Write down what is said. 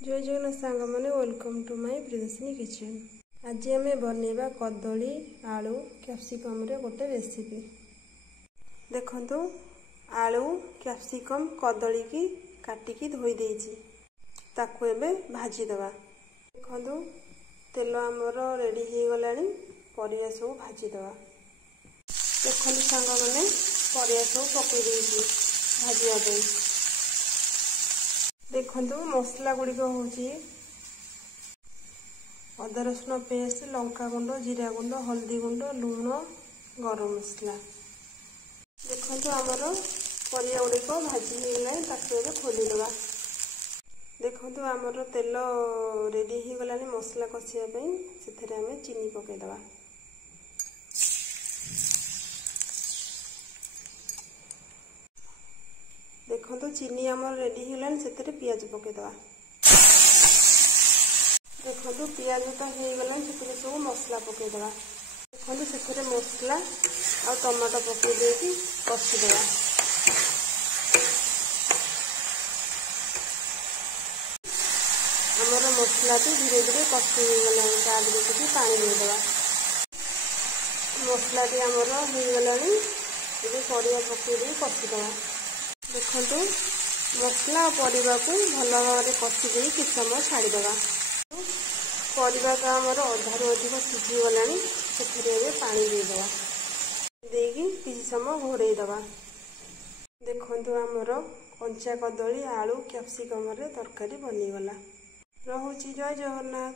जय जगन्नाथ सांग मैंने welcome to my Priyadarshini kitchen. आज आम बनवा कदली आलू कैप्सिकम रे गोटे रेसिपी। देखंतु आलू कैप्सिकम कदली की काटिकी धोई देइछि, ताकू एबे भाजी दवा। देखंतु तेल आमर रेडी हो गलानी, परिया सब भाजी दवा। देखंतु सांग मैंने परिया सब पकई देइछि भाजिया पे। देखंतु मसला गुड़िक हूँ अदा रसुण पेस्ट, लंका गुंड, जीरा गुंड, हल्दी गुंड, लुण, गरम मसला। देखंतु आमर परिया गुड़िक भाजी हो खोलीदवा। देखंतु आमर तेल रेडी हो गलानी मसला कषिया से आम चीनी पकईदवा। देखंतु चीनी आमर रेडी हो गलानी से पियाज पकईदवा। देखंतु पियाज तो हो गलानी से सब मसला पकईदवा। देखंतु से मसला और टमाटो पकई देकी कषिदवा। आमर मसला भी धीरे धीरे कषि हो गलानी, ताद देखिए पानी देदवा। मसला भी आमर हो गलानी, ये परिया पकई कषिदवा। देखंतु मसला और परिवा को भल भाव कषि दे कि समय छाड़ीदवा। परिवा तो आमर अधारू अधिक सीझी गलानी, से पानी देदवा। देकी किसी समय घोड़ईदवा। देखंतु आमर कंचा कदली आलू कैप्सिकम रे तरकारी बनीगला। रहुची जय जगन्नाथ।